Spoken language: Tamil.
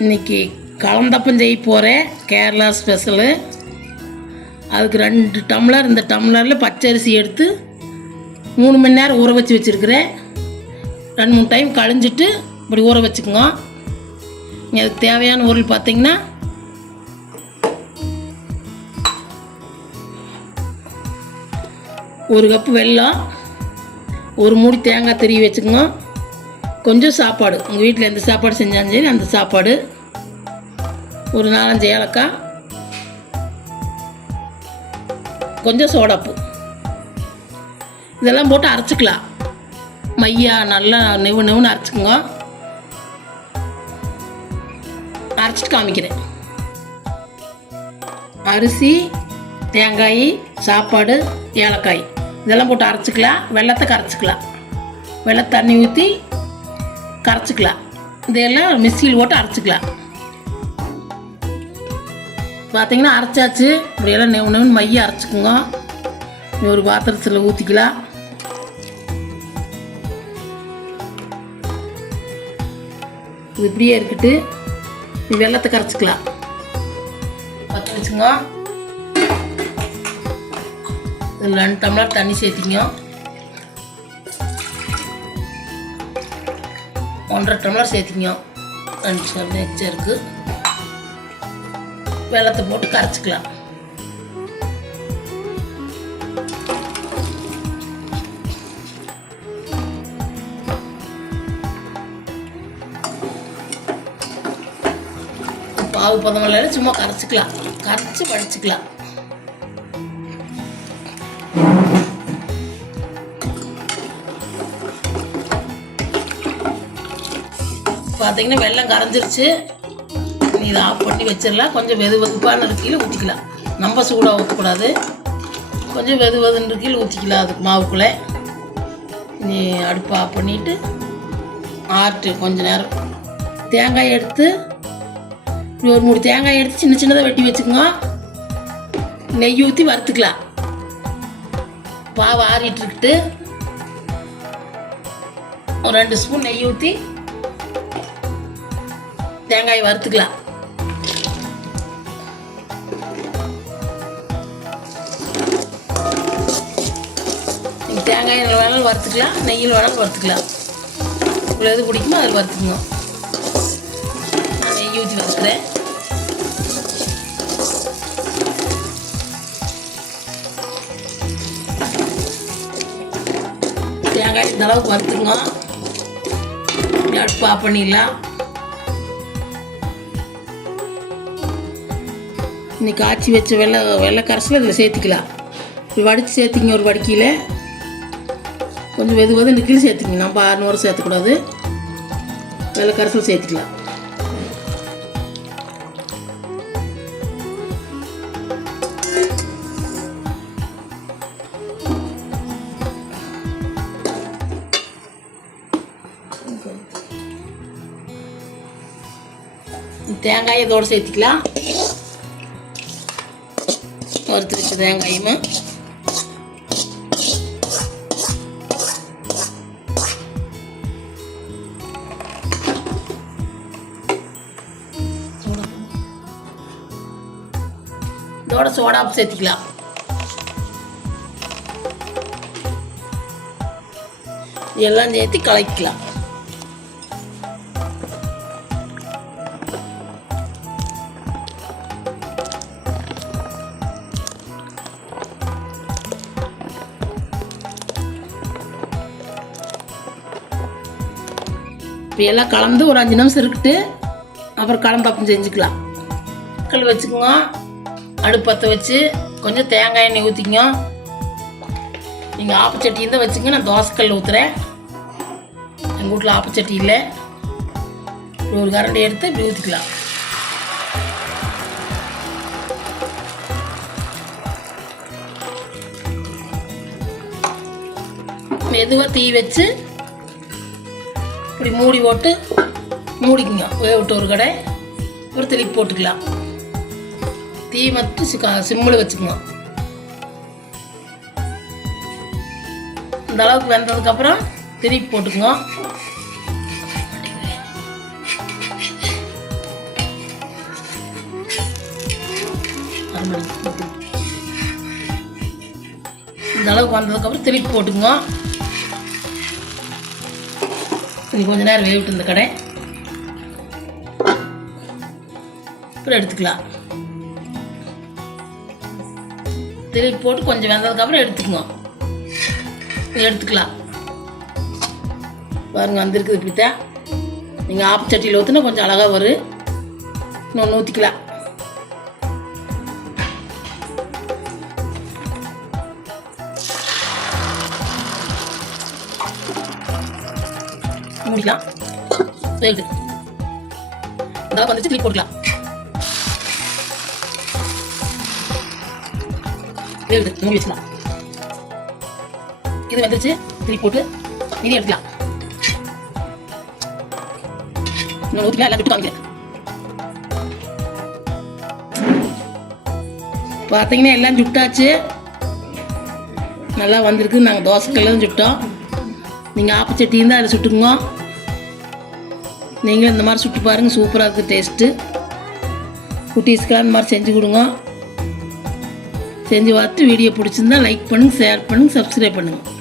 இன்னைக்கு கலந்தப்பம் செய்ய போகிறேன் கேரளா ஸ்பெஷலு. அதுக்கு ரெண்டு டம்ளர் இந்த டம்ளரில் பச்சரிசி எடுத்து மூணு மணி நேரம் ஊற வச்சு வச்சுருக்கிறேன். ரெண்டு மூணு டைம் கழிஞ்சிட்டு இப்படி ஊற வச்சுக்கோங்க. இங்க அதுக்கு தேவையான பொருள் பார்த்தீங்கன்னா ஒரு கப்பு வெல்லம் ஒரு மூடி தேங்காய் திருவி வச்சுக்கோங்க. கொஞ்சம் சாப்பாடு. உங்கள் வீட்டில் எந்த சாப்பாடு செஞ்சாலும் சரி அந்த சாப்பாடு. ஒரு நாலஞ்சு ஏலக்காய். கொஞ்சம் சோடாப்பு. இதெல்லாம் போட்டு அரைச்சிக்கலாம். மையா நல்லா நெவு நெவுன்னு அரைச்சிக்கோங்க. அரைச்சிட்டு காமிக்கிறேன். அரிசி தேங்காய் சாப்பாடு ஏலக்காய். இதெல்லாம் போட்டு அரைச்சிக்கலாம். வெள்ளத்தை கரைச்சிக்கலாம். வெள்ளை தண்ணி ஊற்றி கரைச்சிக்கலாம். இதெல்லாம் மிக்சியில் போட்டு அரைச்சிக்கலாம். பார்த்தீங்கன்னா அரைச்சாச்சு. இப்படியெல்லாம் நெவு நெவ் மைய அரைச்சிக்கோங்க. ஒரு பாத்திரத்தில் ஊற்றிக்கலாம் இது இப்படியே இருக்கட்டு. இது வெள்ளத்தை கரைச்சிக்கலாம். பற்ற வச்சுங்க ரெண்டு டம்ளர் தண்ணி சேர்த்திங்க ஒன்றரை டம்ளர் சேர்த்திங்க அஞ்சு டம்ளர் இருக்குது வெள்ளத்தை போட்டு கரைச்சிக்கலாம். பாவு பதமெல்லாம் சும்மா கரைச்சிக்கலாம். கரைச்சி படிச்சுக்கலாம் பார்த்தீங்கன்னா வெள்ளம் கரைஞ்சிருச்சு. நீ இதை ஆஃப் பண்ணி வச்சிடலாம். கொஞ்சம் வெது வெதுப்பான இருக்கையில் ஊற்றிக்கலாம் நம்ம சூடாக ஊற்றக்கூடாது கொஞ்சம் வெது வெதுன்னு இருக்கையில் ஊற்றிக்கலாம் அதுக்கு மாவுக்குள்ளே. நீ அடுப்பு ஆஃப் பண்ணிவிட்டு ஆட்டு கொஞ்ச நேரம். தேங்காய் எடுத்து இப்படி ஒரு மூணு தேங்காய் எடுத்து சின்ன சின்னதாக வெட்டி வச்சுக்கோங்க. நெய் ஊற்றி வறுத்துக்கலாம். பாவை ஆறிட்டு ஒரு ரெண்டு ஸ்பூன் நெய் ஊற்றி தேங்காய் வறுத்துக்கலாம். தேங்காய் வேணாலும் வறுத்துக்கலாம் நெய்யில் வேணாலும் வறுத்துக்கலாம். உங்களுக்கு எது பிடிக்குமோ அதில் வறுத்துக்கணும் நான் நெய் ஊற்றி வறுக்கிறேன். தேங்காய் இந்த அளவுக்கு வறுத்துக்கணும் அடுப்பு ஆஃப் பண்ணிடலாம். இன்னைக்கு காய்ச்சி வச்ச வெள்ளை வெள்ளை கரைசல் இதில் சேர்த்துக்கலாம். இப்படி வடித்து சேர்த்திங்க ஒரு வடிக்கையில். கொஞ்சம் வெது வெது நிற்கல சேர்த்துங்க நம்ம அறுநூறு சேர்த்துக்கூடாது. வெள்ளை கரைசல் சேர்த்துக்கலாம். தேங்காயை இதோடு சேர்த்துக்கலாம். வறுத்து வச்ச தேங்காயும் இதோட சோடாப்பு சேர்த்திக்கலாம். எல்லாம் சேர்த்து கலக்கிக்கலாம். இப்போ எல்லாம் கலந்து ஒரு அஞ்சு நிமிஷம் இருக்கிட்டு அப்புறம் கலந்தப்பம் செஞ்சுக்கலாம். கல் வச்சுக்கோங்க. அடுப்பு பற்ற வச்சு கொஞ்சம் தேங்காய் எண்ணெய் ஊற்றிக்கங்க நீங்கள் ஆப்பச்சட்டி இருந்தால் வச்சுங்க நான் தோசைக்கல் ஊற்றுறேன் எங்கள் வீட்டில் ஆப்பச்சட்டி இல்லை. ஒரு கரண்டி எடுத்து இப்படி ஊற்றிக்கலாம் மெதுவாக தீ வச்சு இப்படி மூடி போட்டு மூடிக்குங்க. வேக விட்டு ஒரு கடை ஒரு திருப்பி போட்டுக்கலாம். தீ மட்டும் சிக்கா சிம்மில் வச்சுக்கோங்க. இந்த அளவுக்கு வெந்ததுக்கப்புறம் திருப்பி போட்டுக்குங்க. இந்த அளவுக்கு வந்ததுக்கப்புறம் திருப்பி போட்டுக்குவோம் இது கொஞ்ச நேரம் வேவிட்டு இந்த கடை. அப்புறம் எடுத்துக்கலாம். திருப்பி போட்டு கொஞ்சம் வெந்ததுக்கப்புறம் எடுத்துக்குங்க எடுத்துக்கலாம். பாருங்க வந்திருக்குது இப்படித்தான். நீங்கள் ஆப்பு சட்டியில் ஊற்றுனா கொஞ்சம் அழகாக வரும். இன்னொன்று ஊற்றிக்கலாம் முடிக்கலாம். வேகுது இதெல்லாம் வந்துச்சு திருப்பி போட்டுக்கலாம். வேகுது மூடி வச்சுக்கலாம். இது வந்துருச்சு. திருப்பி போட்டு இது எடுக்கலாம். இன்னும் ஊற்றிக்கலாம் எல்லாம் விட்டு காமிக்கிறேன் பார்த்தீங்கன்னா எல்லாம் சுட்டாச்சு. நல்லா வந்திருக்கு நாங்கள் தோசைக்கெல்லாம் சுட்டோம். நீங்கள் ஆப்பச்சட்டி இருந்தால் அதில் சுட்டுக்குங்க. நீங்களும் இந்த மாதிரி சுட்டு பாருங்கள் சூப்பராக இருக்குது டேஸ்ட்டு குட்டீஸ்க்கெலாம் இந்த மாதிரி செஞ்சு கொடுங்க. செஞ்சு பார்த்து வீடியோ பிடிச்சிருந்தா லைக் பண்ணுங்கள் ஷேர் பண்ணுங்கள் சப்ஸ்கிரைப் பண்ணுங்கள்